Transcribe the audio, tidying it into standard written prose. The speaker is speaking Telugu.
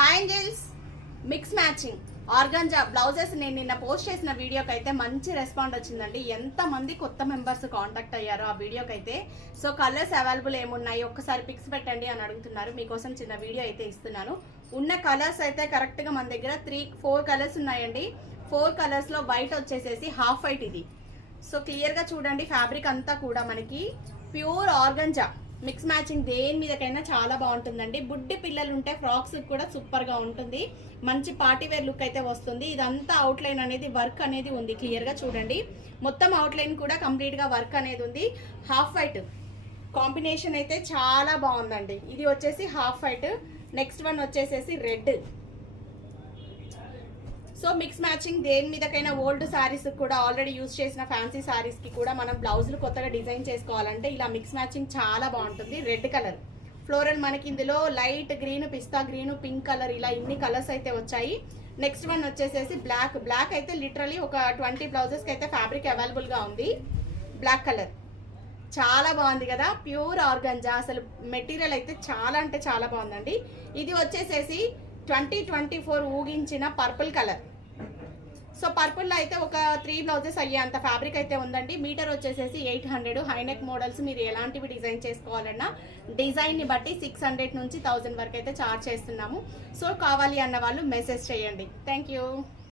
Hi angels, mix matching organza blouses నేను నిన్న పోస్ట్ చేసిన వీడియోకి అయితే మంచి రెస్పాండ్ వచ్చిందండి. ఎంతమంది కొత్త మెంబర్స్ కాంటాక్ట్ అయ్యారో ఆ వీడియోకి అయితే. సో కలర్స్ అవైలబుల్ ఏమున్నాయి ఒక్కసారి పిక్స్ పెట్టండి అని అడుగుతున్నారు. మీకోసం చిన్న వీడియో అయితే ఇస్తున్నాను. ఉన్న కలర్స్ అయితే కరెక్ట్గా మన దగ్గర 4 కలర్స్ ఉన్నాయండి. 4 కలర్స్లో వైట్ వచ్చేసేసి హాఫ్ వైట్ ఇది. సో క్లియర్గా చూడండి, ఫ్యాబ్రిక్ అంతా కూడా మనకి ప్యూర్ ఆర్గంజా మిక్స్ మ్యాచింగ్ దేని మీదకైనా చాలా బాగుంటుందండి. బుడ్డి పిల్లలు ఉంటే ఫ్రాక్స్ కూడా సూపర్ గా ఉంటుంది. మంచి పార్టీ వేర్ లుక్ అయితే వస్తుంది. ఇదంతా అవుట్ లైన్ అనేది వర్క్ అనేది ఉంది. క్లియర్ గా చూడండి, మొత్తం అవుట్ లైన్ కూడా కంప్లీట్ గా వర్క్ అనేది ఉంది. హాఫ్ వైట్ కాంబినేషన్ అయితే చాలా బాగుందండి. ఇది వచ్చేసి హాఫ్ వైట్, నెక్స్ట్ వన్ వచ్చేసేసి రెడ్. సో మిక్స్ మ్యాచింగ్ దేని మీదకైనా ఓల్డ్ శారీస్ కూడా ఆల్రెడీ యూజ్ చేసిన ఫ్యాన్సీ శారీస్ కి కూడా మనం బ్లౌజులు కొత్తగా డిజైన్ చేసుకోవాలంటే ఇలా మిక్స్ మ్యాచింగ్ చాలా బాగుంటుంది. రెడ్ కలర్ ఫ్లోరల్, మనకి ఇందులో లైట్ గ్రీన్, పిస్తా గ్రీన్, పింక్ కలర్, ఇలా ఇన్ని కలర్స్ అయితే వచ్చాయి. నెక్స్ట్ వన్ వచ్చేసేసి బ్లాక్ అయితే లిటరలీ ఒక 20 బ్లౌజెస్ కి అయితే ఫ్యాబ్రిక్ అవైలబుల్ గా ఉంది. బ్లాక్ కలర్ చాలా బాగుంది కదా, ప్యూర్ ఆర్గంజా. అసలు మెటీరియల్ అయితే చాలా అంటే చాలా బాగుందండి. ఇది వచ్చేసేసి 2024 ఊగించిన పర్పుల్ కలర్. సో పర్పుల్లో అయితే ఒక 3 బ్లౌజెస్ అయ్యేంత ఫ్యాబ్రిక్ అయితే ఉందండి. మీటర్ వచ్చేసేసి 800. హైనెక్ మోడల్స్ మీరు ఎలాంటివి డిజైన్ చేసుకోవాలన్నా డిజైన్ని బట్టి 600 నుంచి 1000 వరకు అయితే చార్జ్ చేస్తున్నాము. సో కావాలి అన్న వాళ్ళు మెసేజ్ చేయండి. Thank you.